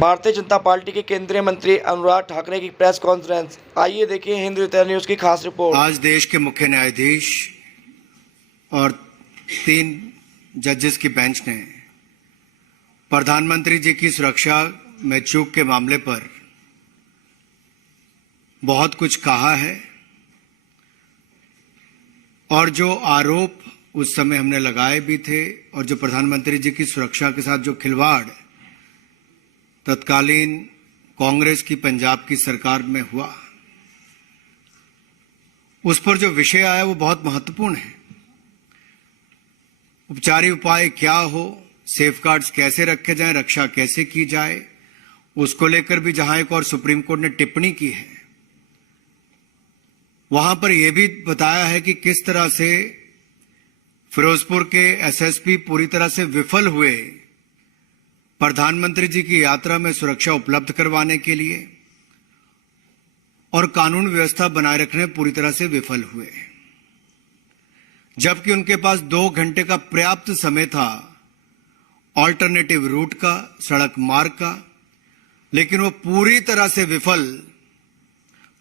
Bharatiya Janata party के केंद्रीय मंत्री अनुराग ठाकरे की प्रेस कॉन्फ्रेंस। आइए देखिए हिंद न्यूज की खास रिपोर्ट। आज देश के मुख्य न्यायाधीश और 3 जजेस की बेंच ने प्रधानमंत्री जी की सुरक्षा में चूक के मामले पर बहुत कुछ कहा है और जो आरोप उस समय हमने लगाए भी थे और जो प्रधानमंत्री जी की सुरक्षा के साथ जो खिलवाड़ तत्कालीन कांग्रेस की पंजाब की सरकार में हुआ, उस पर जो विषय आया वो बहुत महत्वपूर्ण है। उपचारी उपाय क्या हो, सेफगार्ड्स कैसे रखे जाएं, रक्षा कैसे की जाए, उसको लेकर भी जहां एक और सुप्रीम कोर्ट ने टिप्पणी की है, वहां पर यह भी बताया है कि किस तरह से फिरोजपुर के एसएसपी पूरी तरह से विफल हुए प्रधानमंत्री जी की यात्रा में सुरक्षा उपलब्ध करवाने के लिए और कानून व्यवस्था बनाए रखने में पूरी तरह से विफल हुए, जबकि उनके पास 2 घंटे का पर्याप्त समय था ऑल्टरनेटिव रूट का, सड़क मार्ग का, लेकिन वो पूरी तरह से विफल।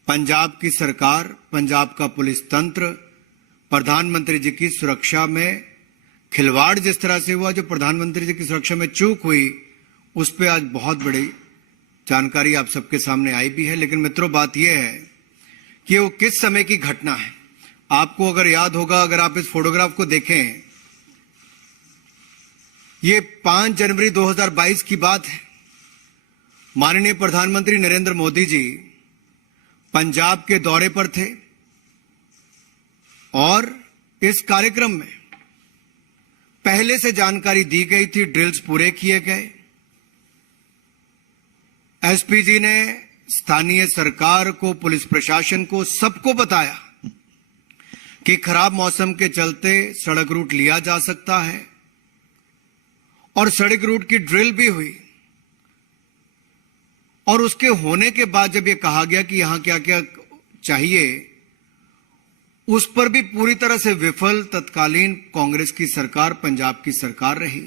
पंजाब की सरकार, पंजाब का पुलिस तंत्र, प्रधानमंत्री जी की सुरक्षा में खिलवाड़ जिस तरह से हुआ, जो प्रधानमंत्री जी की सुरक्षा में चूक हुई, उस पर आज बहुत बड़ी जानकारी आप सबके सामने आई भी है। लेकिन मित्रों, बात यह है कि वो किस समय की घटना है। आपको अगर याद होगा, अगर आप इस फोटोग्राफ को देखें, ये 5 जनवरी 2022 की बात है। माननीय प्रधानमंत्री नरेंद्र मोदी जी पंजाब के दौरे पर थे और इस कार्यक्रम में पहले से जानकारी दी गई थी, ड्रिल्स पूरे किए गए। एसपी जी ने स्थानीय सरकार को, पुलिस प्रशासन को, सबको बताया कि खराब मौसम के चलते सड़क रूट लिया जा सकता है और सड़क रूट की ड्रिल भी हुई। और उसके होने के बाद जब यह कहा गया कि यहां क्या क्या चाहिए, उस पर भी पूरी तरह से विफल तत्कालीन कांग्रेस की सरकार, पंजाब की सरकार रही।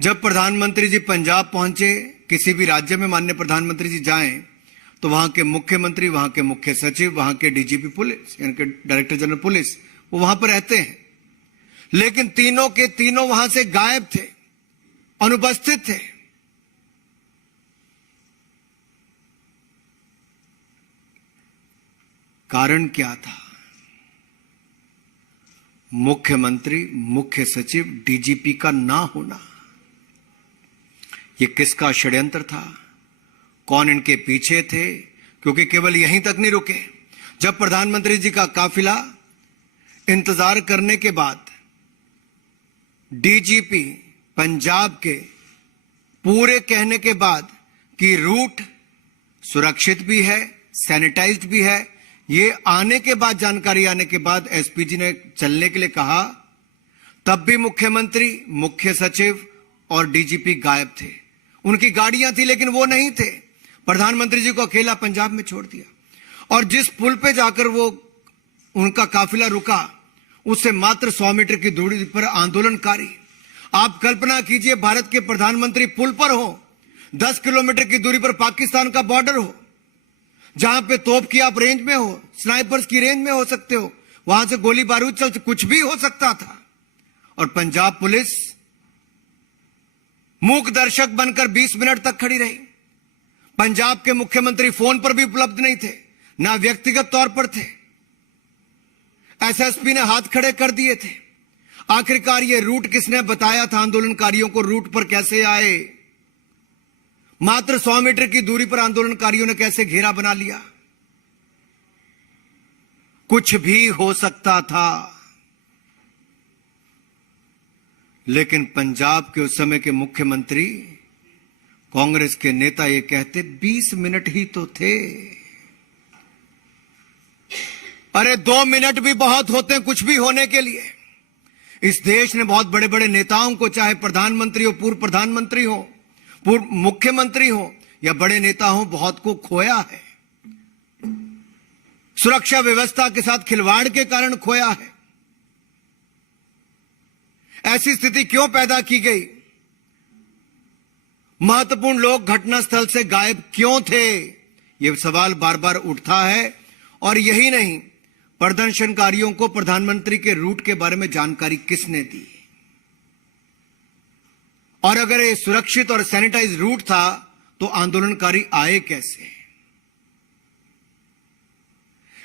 जब प्रधानमंत्री जी पंजाब पहुंचे, किसी भी राज्य में माननीय प्रधानमंत्री जी जाएं तो वहां के मुख्यमंत्री, वहां के मुख्य सचिव, वहां के डीजीपी पुलिस यानी कि डायरेक्टर जनरल पुलिस, वो वहां पर रहते हैं, लेकिन तीनों के तीनों वहां से गायब थे, अनुपस्थित थे। कारण क्या था? मुख्यमंत्री, मुख्य सचिव, डीजीपी का ना होना। ये किसका षड्यंत्र था? कौन इनके पीछे थे? क्योंकि केवल यहीं तक नहीं रुके। जब प्रधानमंत्री जी का काफिला इंतजार करने के बाद डीजीपी पंजाब के पूरे कहने के बाद कि रूट सुरक्षित भी है, सैनिटाइज्ड भी है, ये आने के बाद, जानकारी आने के बाद एसपी जी ने चलने के लिए कहा, तब भी मुख्यमंत्री, मुख्य सचिव और डीजीपी गायब थे। उनकी गाड़ियां थी लेकिन वो नहीं थे। प्रधानमंत्री जी को अकेला पंजाब में छोड़ दिया और जिस पुल पे जाकर वो उनका काफिला रुका, उससे मात्र 100 मीटर की दूरी पर आंदोलनकारी। आप कल्पना कीजिए, भारत के प्रधानमंत्री पुल पर हो, 10 किलोमीटर की दूरी पर पाकिस्तान का बॉर्डर हो, जहां पे तोप की आप रेंज में हो, स्नाइपर्स की रेंज में हो सकते हो, वहां से गोली बारूद चल, कुछ भी हो सकता था। और पंजाब पुलिस मूक दर्शक बनकर 20 मिनट तक खड़ी रही। पंजाब के मुख्यमंत्री फोन पर भी उपलब्ध नहीं थे, ना व्यक्तिगत तौर पर थे। एसएसपी ने हाथ खड़े कर दिए थे। आखिरकार ये रूट किसने बताया था आंदोलनकारियों को? रूट पर कैसे आए? मात्र 100 मीटर की दूरी पर आंदोलनकारियों ने कैसे घेरा बना लिया? कुछ भी हो सकता था, लेकिन पंजाब के उस समय के मुख्यमंत्री, कांग्रेस के नेता ये कहते 20 मिनट ही तो थे। अरे 2 मिनट भी बहुत होते हैं कुछ भी होने के लिए। इस देश ने बहुत बड़े बड़े नेताओं को, चाहे प्रधानमंत्री हो, पूर्व प्रधानमंत्री हो, पूर्व मुख्यमंत्री हो या बड़े नेता हो, बहुत को खोया है। सुरक्षा व्यवस्था के साथ खिलवाड़ के कारण खोया है। ऐसी स्थिति क्यों पैदा की गई? महत्वपूर्ण लोग घटनास्थल से गायब क्यों थे? यह सवाल बार बार उठता है। और यही नहीं, प्रदर्शनकारियों को प्रधानमंत्री के रूट के बारे में जानकारी किसने दी? और अगर ये सुरक्षित और सैनिटाइज रूट था तो आंदोलनकारी आए कैसे?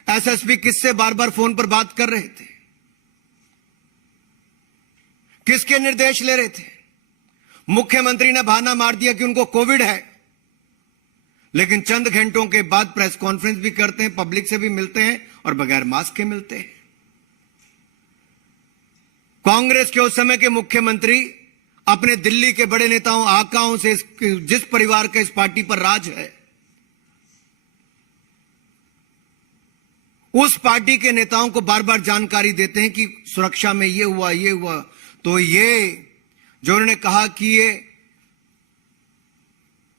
एसएसपी किससे बार बार फोन पर बात कर रहे थे? किसके निर्देश ले रहे थे? मुख्यमंत्री ने बहाना मार दिया कि उनको कोविड है, लेकिन चंद घंटों के बाद प्रेस कॉन्फ्रेंस भी करते हैं, पब्लिक से भी मिलते हैं और बगैर मास्क के मिलते हैं। कांग्रेस के उस समय के मुख्यमंत्री अपने दिल्ली के बड़े नेताओं, आकाओं से, जिस परिवार का इस पार्टी पर राज है, उस पार्टी के नेताओं को बार बार जानकारी देते हैं कि सुरक्षा में ये हुआ, ये हुआ। तो ये जो उन्होंने कहा कि ये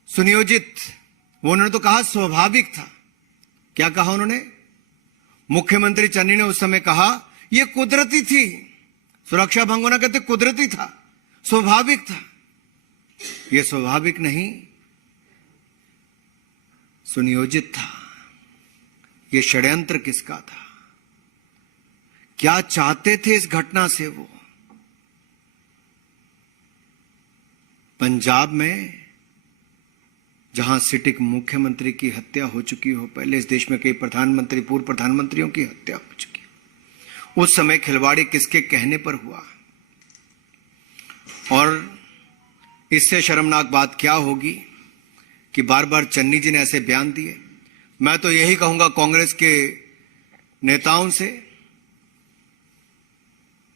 सुनियोजित, वो उन्होंने तो कहा स्वाभाविक था। क्या कहा उन्होंने? मुख्यमंत्री चन्नी ने उस समय कहा यह कुदरती थी, सुरक्षा भंग होना कहते कुदरती था, स्वाभाविक था। यह स्वाभाविक नहीं, सुनियोजित था। यह षड्यंत्र किसका था? क्या चाहते थे इस घटना से वो? पंजाब में जहां सिटिंग मुख्यमंत्री की हत्या हो चुकी हो, पहले इस देश में कई प्रधानमंत्री, पूर्व प्रधानमंत्रियों की हत्या हो चुकी हो, उस समय खिलवाड़ी किसके कहने पर हुआ? और इससे शर्मनाक बात क्या होगी कि बार बार चन्नी जी ने ऐसे बयान दिए। मैं तो यही कहूंगा कांग्रेस के नेताओं से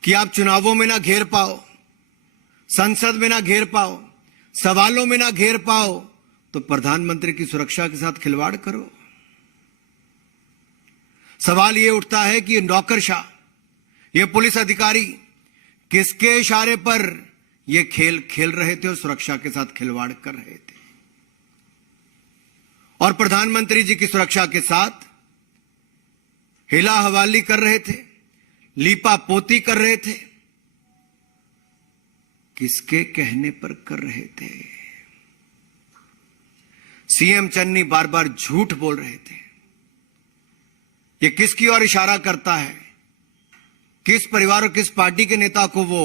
कि आप चुनावों में ना घेर पाओ, संसद में ना घेर पाओ, सवालों में ना घेर पाओ, तो प्रधानमंत्री की सुरक्षा के साथ खिलवाड़ करो। सवाल यह उठता है कि ये नौकरशाह, ये पुलिस अधिकारी किसके इशारे पर ये खेल खेल रहे थे और सुरक्षा के साथ खिलवाड़ कर रहे थे, और प्रधानमंत्री जी की सुरक्षा के साथ हिला हवाली कर रहे थे, लीपा पोती कर रहे थे। किसके कहने पर कर रहे थे? सीएम चन्नी बार बार झूठ बोल रहे थे। ये किसकी ओर इशारा करता है? किस परिवार और किस पार्टी के नेता को वो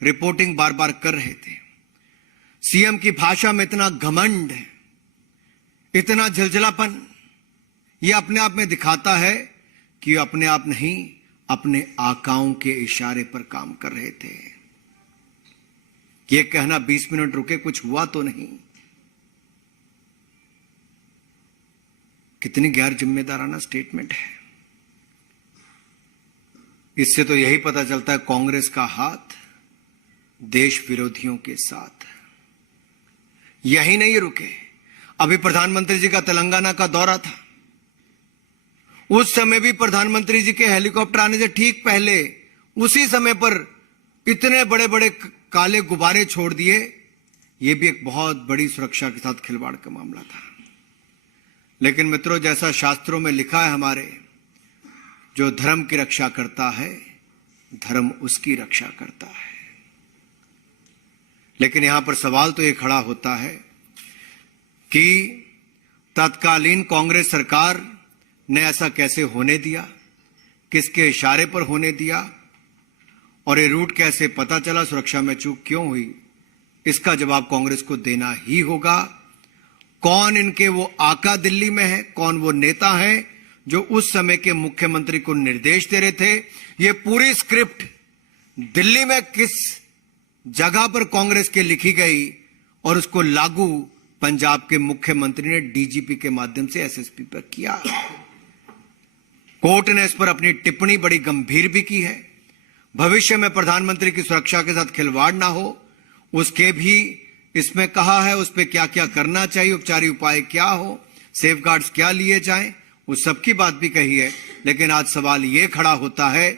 रिपोर्टिंग बार बार कर रहे थे? सीएम की भाषा में इतना घमंड है, इतना झलझलापन, ये अपने आप में दिखाता है कि अपने आप नहीं, अपने आकाओं के इशारे पर काम कर रहे थे। ये कहना 20 मिनट रुके, कुछ हुआ तो नहीं, कितनी गैर जिम्मेदाराना स्टेटमेंट है। इससे तो यही पता चलता है कांग्रेस का हाथ देश विरोधियों के साथ। यही नहीं रुके, अभी प्रधानमंत्री जी का तेलंगाना का दौरा था, उस समय भी प्रधानमंत्री जी के हेलीकॉप्टर आने से ठीक पहले उसी समय पर इतने बड़े बड़े काले गुब्बारे छोड़ दिए। यह भी एक बहुत बड़ी सुरक्षा के साथ खिलवाड़ का मामला था। लेकिन मित्रों, जैसा शास्त्रों में लिखा है हमारे, जो धर्म की रक्षा करता है, धर्म उसकी रक्षा करता है। लेकिन यहां पर सवाल तो यह खड़ा होता है कि तत्कालीन कांग्रेस सरकार ने ऐसा कैसे होने दिया, किसके इशारे पर होने दिया, और ये रूट कैसे पता चला, सुरक्षा में चूक क्यों हुई? इसका जवाब कांग्रेस को देना ही होगा। कौन इनके वो आका दिल्ली में है, कौन वो नेता है जो उस समय के मुख्यमंत्री को निर्देश दे रहे थे? ये पूरी स्क्रिप्ट दिल्ली में किस जगह पर कांग्रेस के लिखी गई और उसको लागू पंजाब के मुख्यमंत्री ने डीजीपी के माध्यम से एसएसपी पर किया। कोर्ट ने इस पर अपनी टिप्पणी बड़ी गंभीर भी की है। भविष्य में प्रधानमंत्री की सुरक्षा के साथ खिलवाड़ ना हो, उसके भी इसमें कहा है, उस पर क्या क्या करना चाहिए, उपचारी उपाय क्या हो, सेफगार्ड्स क्या लिए जाएं, उस सब की बात भी कही है। लेकिन आज सवाल यह खड़ा होता है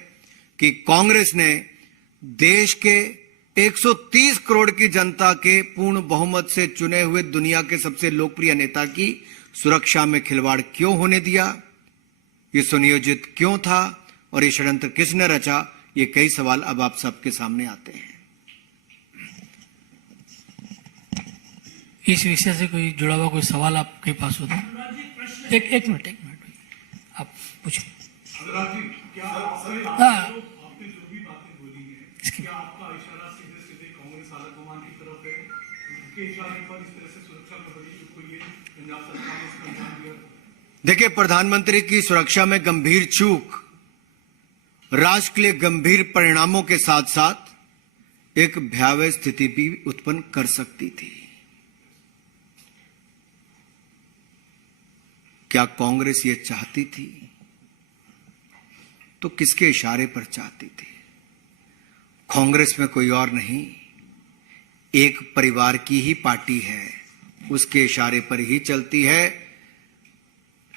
कि कांग्रेस ने देश के 130 करोड़ की जनता के पूर्ण बहुमत से चुने हुए दुनिया के सबसे लोकप्रिय नेता की सुरक्षा में खिलवाड़ क्यों होने दिया? ये सुनियोजित क्यों था और ये षड्यंत्र किसने रचा? ये कई सवाल अब आप सबके सामने आते हैं। इस विषय से कोई जुड़ा हुआ कोई सवाल आपके पास हो तो एक मिनट आप पूछो। हाँ, आपने जो भी बातें बोली हैं, क्या आपका इशारा सीधे सीधे कांग्रेस आलाकमान की तरफ है? उनके इशारे पर इस तरह से सुरक्षा में बड़ी चूक हुई है, पंजाब सरकार ने इसका ध्यान दिया। देखिए, प्रधानमंत्री की सुरक्षा में गंभीर चूक राष्ट्र के लिए गंभीर परिणामों के साथ साथ एक भयावह स्थिति भी उत्पन्न कर सकती थी। क्या कांग्रेस ये चाहती थी? तो किसके इशारे पर चाहती थी? कांग्रेस में कोई और नहीं, एक परिवार की ही पार्टी है, उसके इशारे पर ही चलती है।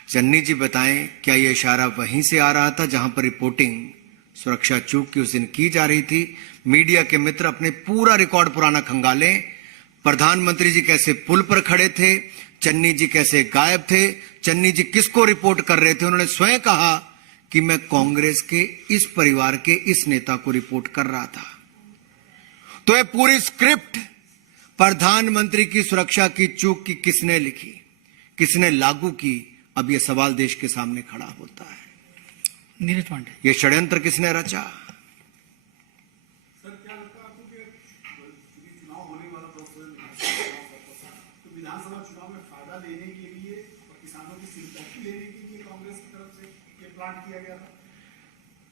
चन्नी जी बताएं, क्या यह इशारा वहीं से आ रहा था जहां पर रिपोर्टिंग सुरक्षा चूक की उस दिन की जा रही थी? मीडिया के मित्र अपने पूरा रिकॉर्ड पुराना खंगालें। प्रधानमंत्री जी कैसे पुल पर खड़े थे, चन्नी जी कैसे गायब थे, चन्नी जी किसको रिपोर्ट कर रहे थे। उन्होंने स्वयं कहा कि मैं कांग्रेस के इस परिवार के इस नेता को रिपोर्ट कर रहा था। तो ये पूरी स्क्रिप्ट प्रधानमंत्री की सुरक्षा की चूक की किसने लिखी, किसने लागू की? अब यह सवाल देश के सामने खड़ा होता है। नीरज पांडे, यह षड्यंत्र किसने रचा? सर, क्या लगता है आपको कि चुनाव होने वाला तो विधानसभा चुनाव में फायदा लेने के लिए और किसानों की सिंपैथी लेने के लिए कांग्रेस की तरफ से ये प्लान किया गया था?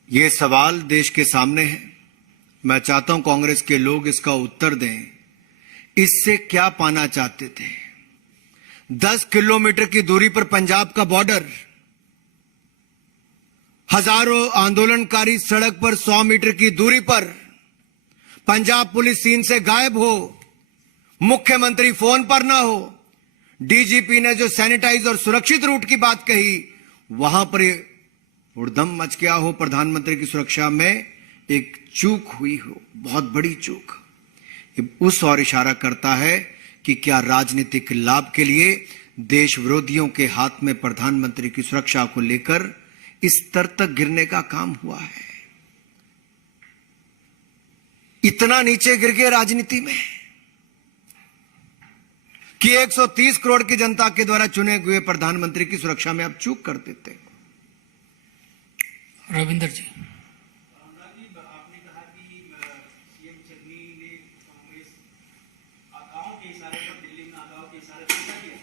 यह सवाल देश के सामने है। मैं चाहता हूं कांग्रेस के लोग इसका उत्तर दें। इससे क्या पाना चाहते थे? 10 किलोमीटर की दूरी पर पंजाब का बॉर्डर, हजारों आंदोलनकारी सड़क पर 100 मीटर की दूरी पर, पंजाब पुलिस सीन से गायब हो, मुख्यमंत्री फोन पर ना हो, डीजीपी ने जो सैनिटाइज और सुरक्षित रूट की बात कही वहां पर हुड़दंग मच गया हो, प्रधानमंत्री की सुरक्षा में एक चूक हुई हो, बहुत बड़ी चूक। ये उस और इशारा करता है कि क्या राजनीतिक लाभ के लिए देश विरोधियों के हाथ में प्रधानमंत्री की सुरक्षा को लेकर इस स्तर तक गिरने का काम हुआ है। इतना नीचे गिर गए राजनीति में कि 130 करोड़ की जनता के द्वारा चुने हुए प्रधानमंत्री की सुरक्षा में आप चूक कर देते। रविंदर जी, आपने कहा कि सीएम चन्नी ने कांग्रेस आकाओं के इशारे पर, दिल्ली में आकाओं के इशारे पर क्या किया?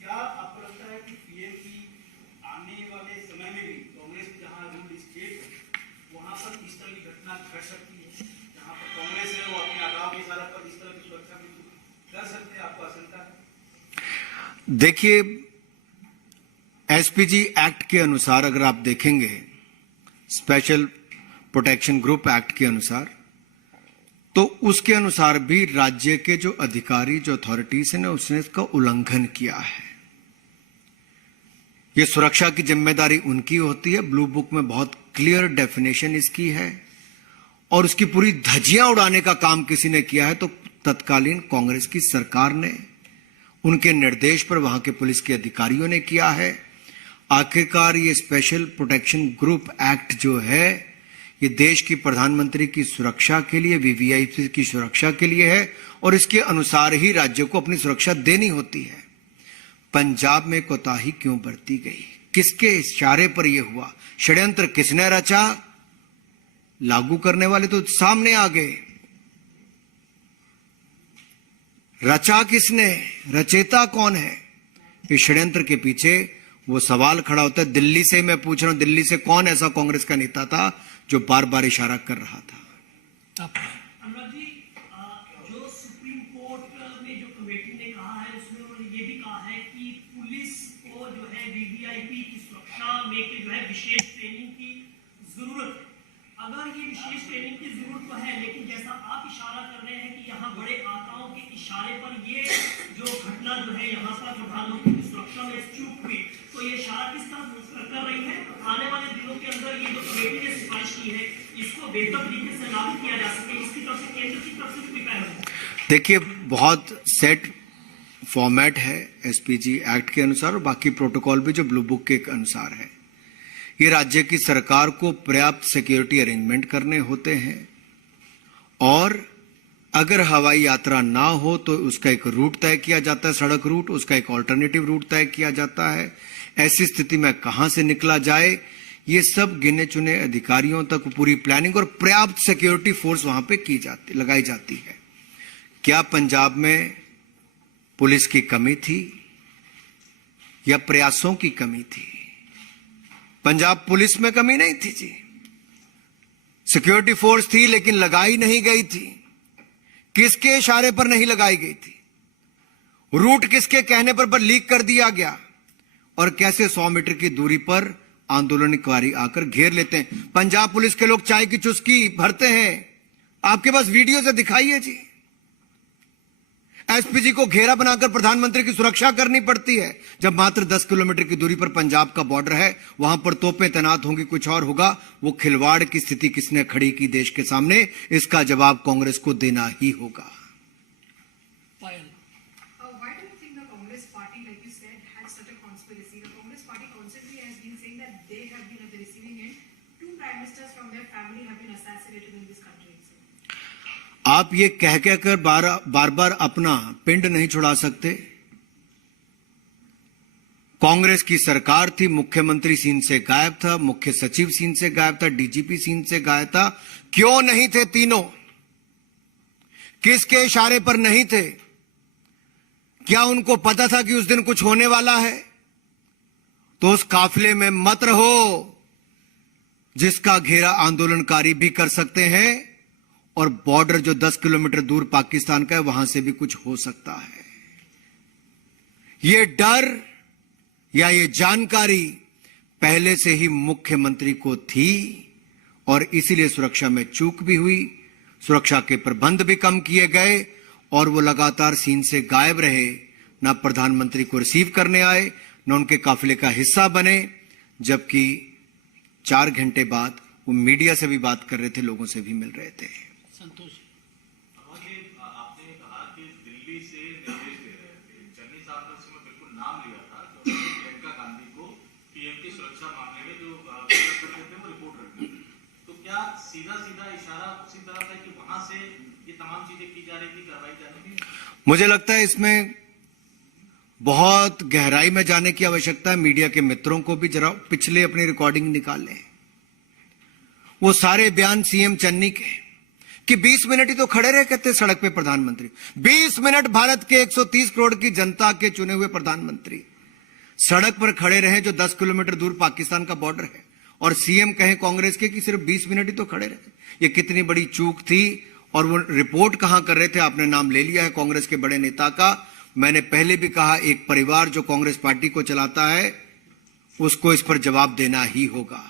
क्या आपको लगता है कि पीएम की आने वाले समय में भी कांग्रेस जहां रूल स्टेट है वहां पर इस तरह की घटना घट सकती है? जहां पर कांग्रेस है वो अपने आकाओं के इशारे पर इस तरह की सुरक्षा कर सकते हैं, आपको आशंका है? देखिए, एसपीजी एक्ट के अनुसार अगर आप देखेंगे, स्पेशल प्रोटेक्शन ग्रुप एक्ट के अनुसार, तो उसके अनुसार भी राज्य के जो अधिकारी, जो अथॉरिटीज ने उसने इसका उल्लंघन किया है। ये सुरक्षा की जिम्मेदारी उनकी होती है। ब्लू बुक में बहुत क्लियर डेफिनेशन इसकी है और उसकी पूरी धज्जियां उड़ाने का काम किसी ने किया है तो तत्कालीन कांग्रेस की सरकार ने, उनके निर्देश पर वहां के पुलिस के अधिकारियों ने किया है। आखिरकार ये स्पेशल प्रोटेक्शन ग्रुप एक्ट जो है ये देश की प्रधानमंत्री की सुरक्षा के लिए, वीवीआईपी की सुरक्षा के लिए है और इसके अनुसार ही राज्यों को अपनी सुरक्षा देनी होती है। पंजाब में कोताही क्यों बरती गई? किसके इशारे पर यह हुआ? षड्यंत्र किसने रचा? लागू करने वाले तो सामने आ गए। रचा किसने? रचेता कौन है? इस षड्यंत्र के पीछे वो सवाल खड़ा होता है। दिल्ली से मैं पूछ रहा हूं, दिल्ली से कौन ऐसा कांग्रेस का नेता था जो बार बार इशारा कर रहा था? अनुराग जी, जो सुप्रीम कोर्ट में जो कमेटी ने कहा है उसमें उन्होंने ये भी कहा है कि पुलिस को जो है वीवीआईपी की सुरक्षा में के जो है विशेष ट्रेनिंग की जरूरत है। अगर ये विशेष ट्रेनिंग की जरूरत तो है, लेकिन जैसा आप इशारा कर रहे हैं कि यहाँ बड़े आकाओं के इशारे पर ये जो घटना जो है यहाँ पर प्रधानमंत्री की सुरक्षा में चूक हुई, तो ये इशारा किस तरह कर रही है? आने वाले दिनों के अंदर ये जो कमेटी ने सिफारिश की है इसको बेहतर तरीके से लागू किया जा सके, इसकी तरफ से केंद्र की तरफ से कोई पहल? देखिए, बहुत सेट फॉर्मेट है एसपीजी एक्ट के अनुसार और बाकी प्रोटोकॉल भी जो ब्लू बुक के अनुसार है। ये राज्य की सरकार को पर्याप्त सिक्योरिटी अरेंजमेंट करने होते हैं और अगर हवाई यात्रा ना हो तो उसका एक रूट तय किया जाता है, सड़क रूट, उसका एक ऑल्टरनेटिव रूट तय किया जाता है। ऐसी स्थिति में कहां से निकला जाए, ये सब गिने चुने अधिकारियों तक पूरी प्लानिंग और पर्याप्त सिक्योरिटी फोर्स वहां पे लगाई जाती है। क्या पंजाब में पुलिस की कमी थी या प्रयासों की कमी थी? पंजाब पुलिस में कमी नहीं थी जी, सिक्योरिटी फोर्स थी, लेकिन लगाई नहीं गई थी। किसके इशारे पर नहीं लगाई गई थी? रूट किसके कहने पर लीक कर दिया गया? और कैसे 100 मीटर की दूरी पर आंदोलनकारी आकर घेर लेते हैं। पंजाब पुलिस के लोग चाय की चुस्की भरते हैं, आपके पास वीडियो से दिखाइए जी। एसपीजी को घेरा बनाकर प्रधानमंत्री की सुरक्षा करनी पड़ती है, जब मात्र 10 किलोमीटर की दूरी पर पंजाब का बॉर्डर है। वहां पर तोपें तैनात होंगी, कुछ और होगा। वो खिलवाड़ की स्थिति किसने खड़ी की देश के सामने, इसका जवाब कांग्रेस को देना ही होगा। पायल, Why do you think the Congress party, like you said, had such a conspiracy? The Congress party constantly has been saying that they have been at the receiving end. 2 prime ministers from their family have been assassinated in this country itself. आप ये कह कहकर बार बार अपना पिंड नहीं छुड़ा सकते। कांग्रेस की सरकार थी, मुख्यमंत्री सीन से गायब था, मुख्य सचिव सीन से गायब था, डीजीपी सीन से गायब था। क्यों नहीं थे तीनों? किसके इशारे पर नहीं थे? क्या उनको पता था कि उस दिन कुछ होने वाला है? तो उस काफिले में मत रहो जिसका घेरा आंदोलनकारी भी कर सकते हैं, और बॉर्डर जो 10 किलोमीटर दूर पाकिस्तान का है, वहां से भी कुछ हो सकता है। ये डर या ये जानकारी पहले से ही मुख्यमंत्री को थी, और इसीलिए सुरक्षा में चूक भी हुई, सुरक्षा के प्रबंध भी कम किए गए, और वो लगातार सीन से गायब रहे। ना प्रधानमंत्री को रिसीव करने आए, न उनके काफिले का हिस्सा बने, जबकि 4 घंटे बाद वो मीडिया से भी बात कर रहे थे, लोगों से भी मिल रहे थे। संतोष, आपने कहा कि दिल्ली से निर्देश दे रहे थे, चन्नी साहब ने उसमें बिल्कुल नाम लिया था तो प्रियंका गांधी को पीएम की सुरक्षा मामले में जो करते थे वो रिपोर्ट रखनी थी। तो क्या सीधा सीधा इशारा उसी तरफ है कि वहां से ये तमाम चीजें की जा रही थी, कार्रवाई जानी थी? मुझे लगता है इसमें बहुत गहराई में जाने की आवश्यकता है। मीडिया के मित्रों को भी जरा पिछले अपनी रिकॉर्डिंग निकाल लें। वो सारे बयान सीएम चन्नी के कि 20 मिनट ही तो खड़े रहे कहते सड़क पे प्रधानमंत्री। 20 मिनट भारत के 130 करोड़ की जनता के चुने हुए प्रधानमंत्री सड़क पर खड़े रहे, जो 10 किलोमीटर दूर पाकिस्तान का बॉर्डर है, और सीएम कहें कांग्रेस के कि सिर्फ 20 मिनट ही तो खड़े रहे। ये कितनी बड़ी चूक थी। और वो रिपोर्ट कहां कर रहे थे? आपने नाम ले लिया है कांग्रेस के बड़े नेता का। मैंने पहले भी कहा, एक परिवार जो कांग्रेस पार्टी को चलाता है उसको इस पर जवाब देना ही होगा।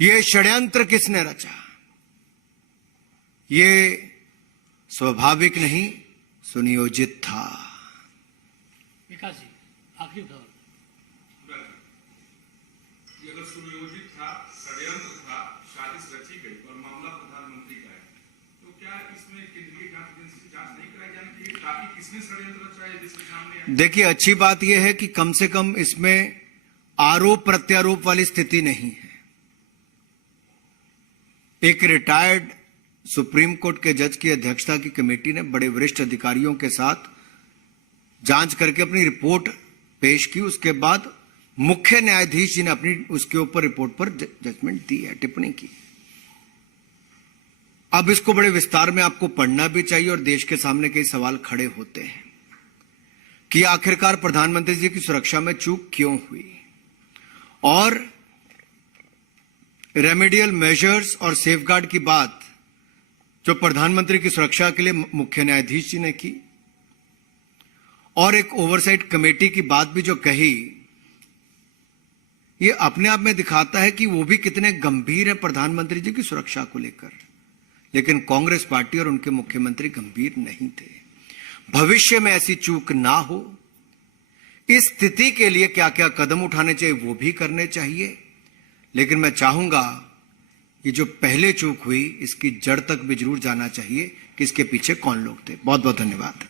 ये षड्यंत्र किसने रचा? ये स्वाभाविक नहीं, सुनियोजित था। विकास जी, आखिरी दौर। ये अगर सुनियोजित था, षड्यंत्र था, साजिश रची गई और मामला प्रधानमंत्री का है, तो क्या इसमें केंद्रीय जांच एजेंसी जांच नहीं कराई जानी चाहिए ताकि किसने षड्यंत्र रचा है जिसके सामने आए? देखिए, अच्छी बात यह है कि कम से कम इसमें आरोप प्रत्यारोप वाली स्थिति नहीं है। एक रिटायर्ड सुप्रीम कोर्ट के जज की अध्यक्षता की कमेटी ने बड़े वरिष्ठ अधिकारियों के साथ जांच करके अपनी रिपोर्ट पेश की। उसके बाद मुख्य न्यायाधीश जी ने अपनी उसके ऊपर रिपोर्ट पर जजमेंट दी है, टिप्पणी की। अब इसको बड़े विस्तार में आपको पढ़ना भी चाहिए, और देश के सामने कई सवाल खड़े होते हैं कि आखिरकार प्रधानमंत्री जी की सुरक्षा में चूक क्यों हुई, और रेमेडियल मेजर्स और सेफगार्ड की बात जो प्रधानमंत्री की सुरक्षा के लिए मुख्य न्यायाधीश जी ने की, और एक ओवरसाइट कमेटी की बात भी जो कही, ये अपने आप में दिखाता है कि वो भी कितने गंभीर है प्रधानमंत्री जी की सुरक्षा को लेकर। लेकिन कांग्रेस पार्टी और उनके मुख्यमंत्री गंभीर नहीं थे। भविष्य में ऐसी चूक ना हो, इस स्थिति के लिए क्या क्या कदम उठाने चाहिए वो भी करने चाहिए। लेकिन मैं चाहूंगा ये जो पहले चूक हुई, इसकी जड़ तक भी जरूर जाना चाहिए कि इसके पीछे कौन लोग थे। बहुत बहुत धन्यवाद।